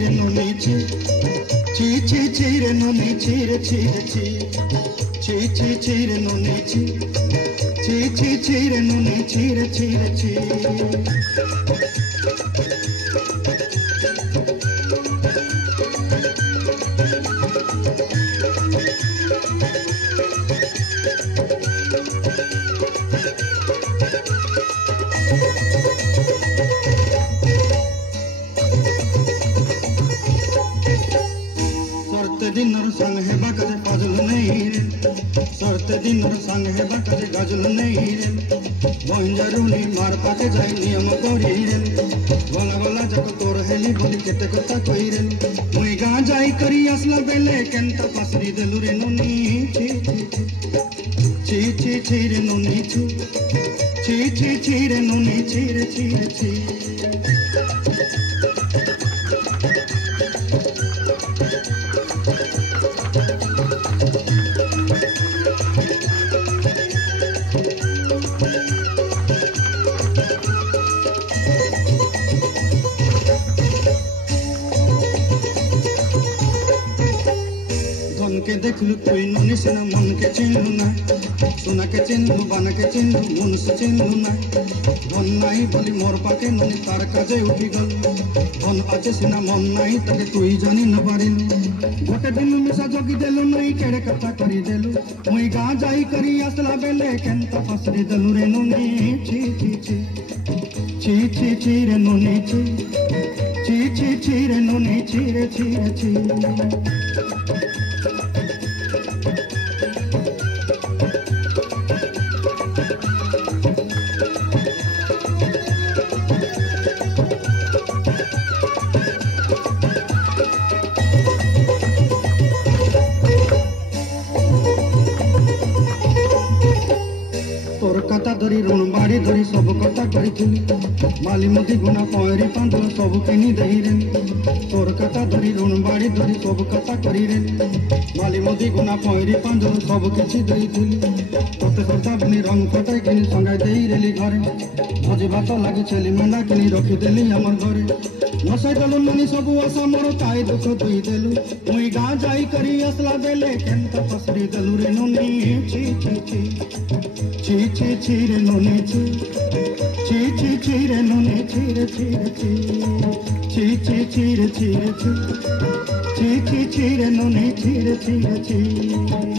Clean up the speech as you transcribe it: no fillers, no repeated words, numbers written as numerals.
chire noni chi chire noni chire chire chi chire noni chi chire noni chire chi दिन संग है बकरे puzzle नहीं रे सरते दिन संग है बकरे गजल नहीं रे बंजरुनी मार पाके जाई नियम करी रे गला गला जक तोर हेली बोली केते कथा कई रे मुई गा जाई करी असला बेले केंता पसरी देलु रे नोनी ची रे नोनी ची रे नोनी ची रे के देखलु कोई नोनी सेना मन के चिन्हलु ना सोना के चिन्हलु बन के चिन्हलु मन से चिन्हलु ना धन नहीं बोली मोर पाके नोनी तार काजे उठी गल धन आचे सेना मन नहीं तके कोई जानी न पारिलु गोटे दिन मिसा जोगी देलु नहीं केड़े कथा करी देलु मुई गा जाई करी असला बेले केंता फसरी देलु रे नोनी ची रे नोनी ची रे नोनी ची रे कथा धरी ऋण बाड़ी धरी सब कथा करी माली मोदी गुना पैरी पांदल सब किनी दे रे तोर कथा धरी ऋण बाड़ी धरी सब कथा करी रे माली मोदी गुना पैरी पांदल सब किछि दे तोते सदा बनी रंग कटाई किनी संगाई दे रेली घरे भोजी भात लागी छेली मेंढा किनी रखी देली हमर घरे नसाई दलु ननी सब आशा मोर ताई दुख दुई देलु मुई गा जाई करी असला बेले केंता पसरी देलु रे नोनी ची रे नोनी ची रे नोनी ची रे ची रे नोनी ची रे